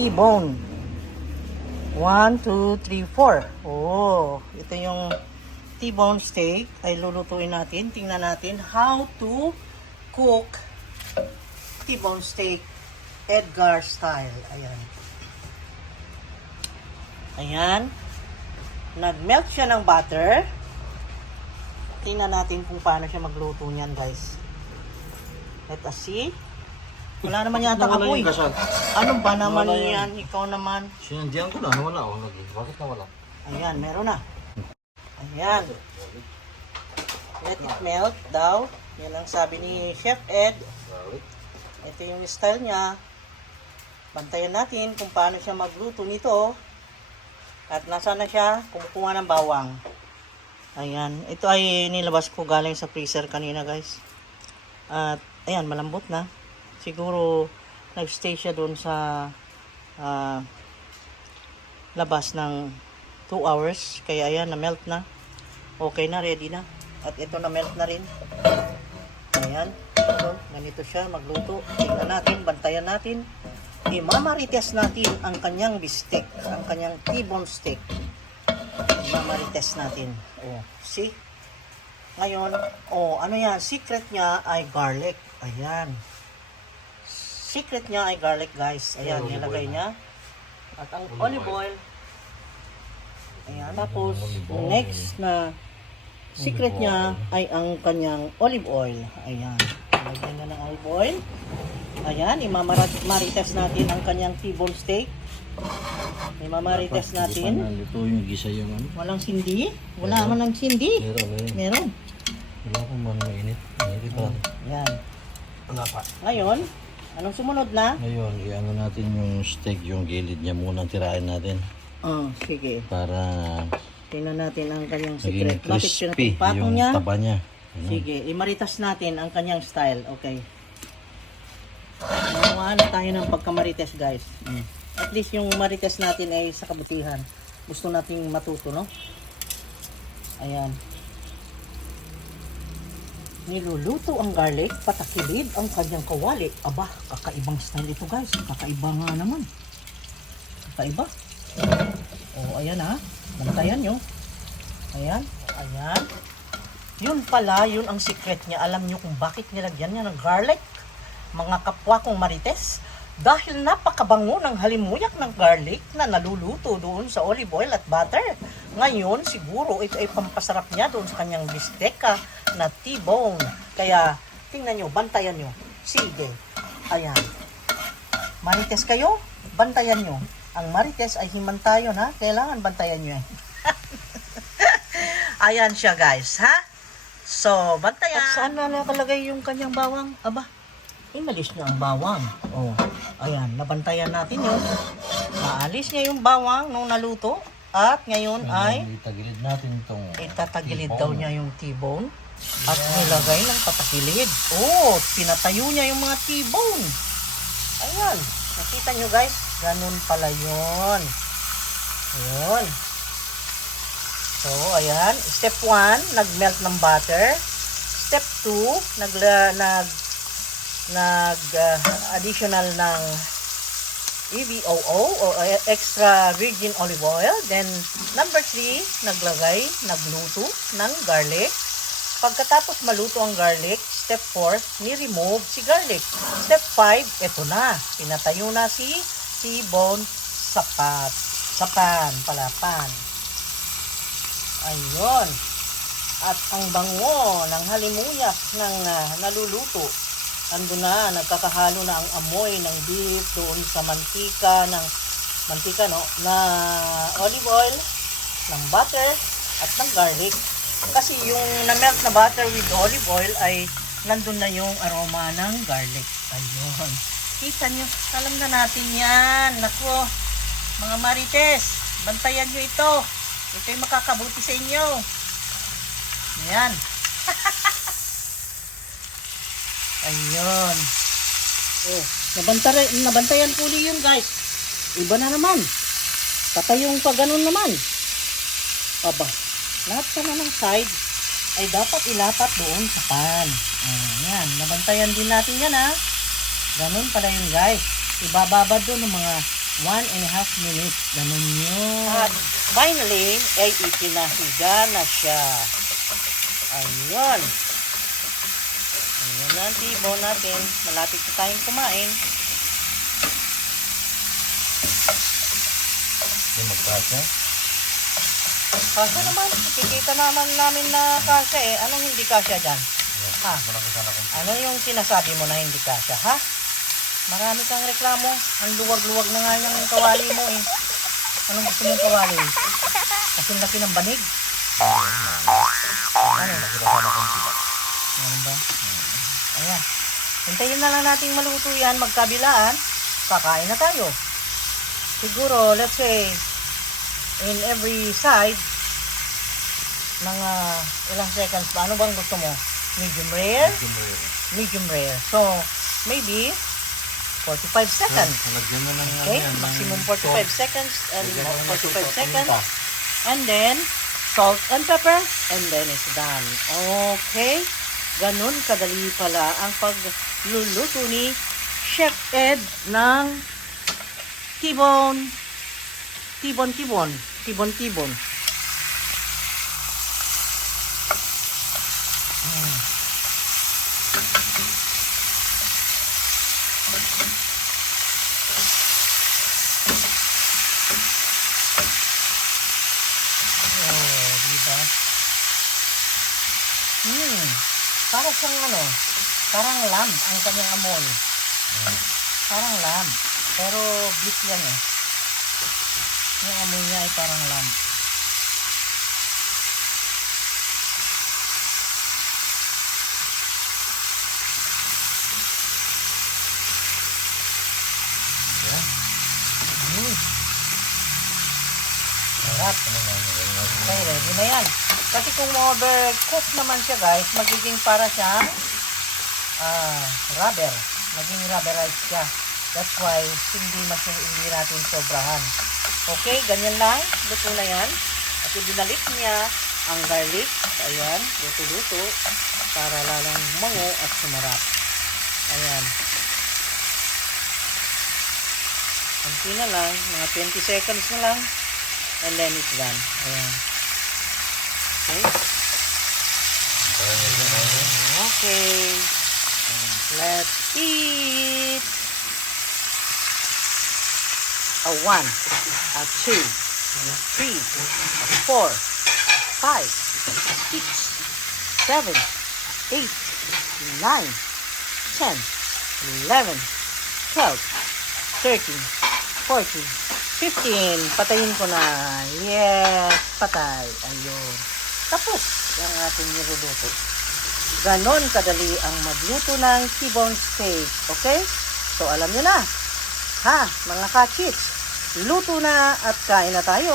T-bone. 1, 2, 3, 4. Oh, ito yung T-bone steak ay lulutuin natin. Tingnan natin how to cook T-bone steak Edgar style. Ayan. Ayan. Nag-melt siya ng butter. Tingnan natin kung paano siya magluto niyan, guys. Let us see. Wala naman yata apoy. Ano ba naman yan? Ikaw naman. Sinandiyan ko na. Nawala ako lagi. Bakit nawala? Ayan, meron na. Ayan. Let it melt daw. Yan ang sabi ni Chef Ed. Ito yung style niya. Bantayan natin kung paano siya magluto nito. At nasa na siya? Kumukuha ng bawang. Ayan. Ito ay nilabas ko galing sa freezer kanina, guys. At ayan, malambot na. Siguro nag-stay siya doon sa labas ng 2 hours. Kaya ayan, na-melt na. Okay na, ready na. At ito na-melt na rin. Ayan. So, ganito siya magluto. Tingnan natin, bantayan natin. Imamarites natin ang kanyang bistek. Ang kanyang T-bone steak. Imamarites natin. Oh, see? Ngayon, oh, ano yan? Secret niya ay garlic. Ayan. Secret niya ay garlic, guys. Ayan, nilagay niya. At ang olive oil. Ayan. Tapos, next na secret niya ay ang kanyang olive oil. Ayan. Lagyan niya ng olive oil. Ayan, imamarites natin ang kanyang T-bone steak. Imamarites natin. Ito yung gisa yung ano. Walang sindi. Wala man ng sindi. Meron. Wala akong man mainit. Mainit pa. Ayan. Wala pa. Ngayon, anong sumunod na? Ngayon, i-ano natin yung steak, yung gilid niya muna tirahin natin. Oh, sige. Para Tingnan natin ang kanyang maging secret. Bakit crispy pinatupatong yung niya? taba niya. Ano? Sige, imaritas natin ang kanyang style. Okay. Nakuhaan na tayo ng pagkamarites, guys. At least yung marites natin ay sa kabutihan. Gusto nating matuto, no? Ayan. Niluluto ang garlic, patakilid ang kanyang kawali. Aba, kakaibang style ito, guys. Kakaiba nga naman. Kakaiba. O, ayan ha. Bantayan nyo. Ayan. Ayan. Yun pala, yun ang secret niya. Alam nyo kung bakit nilagyan niya ng garlic? Mga kapwa kong marites. Dahil napakabango ng halimuyak ng garlic na naluluto doon sa olive oil at butter. Ngayon, siguro ito ay pampasarap niya doon sa kanyang bisteka na T-bone. Kaya, tingnan nyo, bantayan nyo. Sige. Ayan. Marites kayo, bantayan nyo. Ang marites ay himantayon, ha? Kailangan bantayan nyo eh. Ayan siya, guys, ha? So, bantayan. At saan na nakalagay yung kanyang bawang? Aba, inalis niya ang bawang. Oh, ayan, nabantayan natin yun. Naalis niya yung bawang nung naluto. At ngayon ay Itagilid natin itong itatagilid daw niya yung T-bone. At nilagay ng patakilid. Oh, pinatayo niya yung mga T-bone. Ayan, nakita nyo, guys. Ganun pala yun. Ayan. So, ayan. Step 1, nag-melt ng butter. Step 2, additional ng EVOO o extra virgin olive oil. Then, number 3, nagluto ng garlic. Pagkatapos maluto ang garlic, step 4, ni-remove si garlic. Step 5, eto na. Pinatayo na si T-bone sa pan. Ayun. At ang bango ng halimuyak ng naluluto. Andun na, nagkakahalo na ang amoy ng beef doon sa mantika, no, na olive oil, ng butter, at ng garlic. Kasi yung na-melt na butter with olive oil ay nandun na yung aroma ng garlic. Ayun. Kita nyo, alam na natin yan. Nako, mga marites, bantayan nyo ito. Ito'y makakabuti sa inyo. Ayan. Ayun. Oh, nabantayan ko yun, guys. Iba na naman. Patayong pa ganun naman. Aba, lahat pala ng side ay dapat ilapat doon sa pan. Ayan, nabantayan din natin yan, ha. Ganun pala yun, guys. Ibababad doon ng mga 1.5 minutes. Ganun yun. At finally, ay ipinahiga na siya. Ayun. Ayun na ang T-bone natin. Malapit na tayong kumain. Yung magkasya. Kasya naman. Kikita naman namin na kasya eh. Anong hindi kasya dyan? Ha? Ano yung sinasabi mo na hindi kasya, ha? Marami kang reklamo. Ang luwag-luwag na nga yung kawali mo eh. Anong gusto mong kawali? Kasi laki ng banig. Ano? Ano ba? Ayan. Hintayin na lang nating maluto yan. Magkabilaan. Kakain na tayo. Siguro, let's say, in every side, mga ilang seconds pa. Ano bang gusto mo? Medium rare? Medium rare. So, maybe 45 seconds. Lagyan mo ng Okay? Maximum 45 seconds and 45 seconds. And then, salt and pepper. And then it's done. Okay? Ganun kadali pala ang pagluluto ni Chef Ed ng T-bone. T-bone. Oh, diba? Para siyang ano, parang lamb ang kanyang amoy. Parang lamb. Pero beef yan eh. Yung amoy niya ay parang lamb. Sarap. Okay, ready na yan. Kasi kung overcook naman siya guys, magiging para siyang rubber. Magiging rubberized siya. That's why hindi natin sobrahan. Okay, ganyan lang. Luto na yan. At ibinalik niya ang garlic. Ayan, luto-luto. Para lalong mango at sumarap. Ayan. Kunti na lang. Mga 20 seconds na lang. And then it's done. Ayan. Okay. Okay. Let's eat. A 1, a 2, a 3, a 4, 5, 6, 7, 8, 9, 10, 11, 12, 13, 14, 15. Patayin ko na. Yes, patay. Ayun. Tapos ang ating niluluto. Ganon kadali ang magluto ng T-bone steak. Okay? So, alam nyo na. Ha, mga kachits. Luto na at kain na tayo.